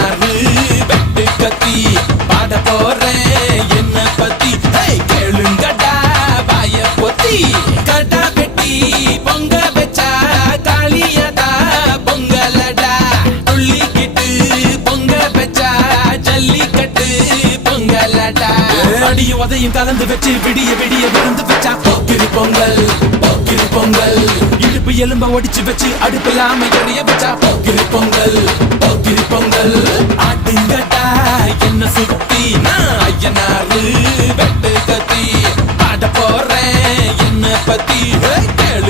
ஐயனாரு வெட்டு கத்தி பாட போறேன் என்ன பத்தி கேளுங்கடா பாய பொத்தி கடா வெட்டி பொங்க வச்சா காளியதா பொங்கலடா துள்ளிக்கிட்டு பொங்க வச்சா ஜல்லிக்கட்டு பொங்கலடா அடியும் உதையும் கலந்து வச்சு விடிய விடிய விழுந்து வச்சா போக்கிரி பொங்கல் போக்கிரி பொங்கல் இடுப்பு எலும்ப ஒடிச்சு வச்சு அடுப்பில்லாம எறிய வச்சா போக்கிரி பொங்கல் போக்கிரி பொங்கல் ஆட்டுங்கட்டா என்ன சுத்தி நான் ஐயனாரு வெட்டு கத்தி பாட போறேன் என்ன பத்தி கேளு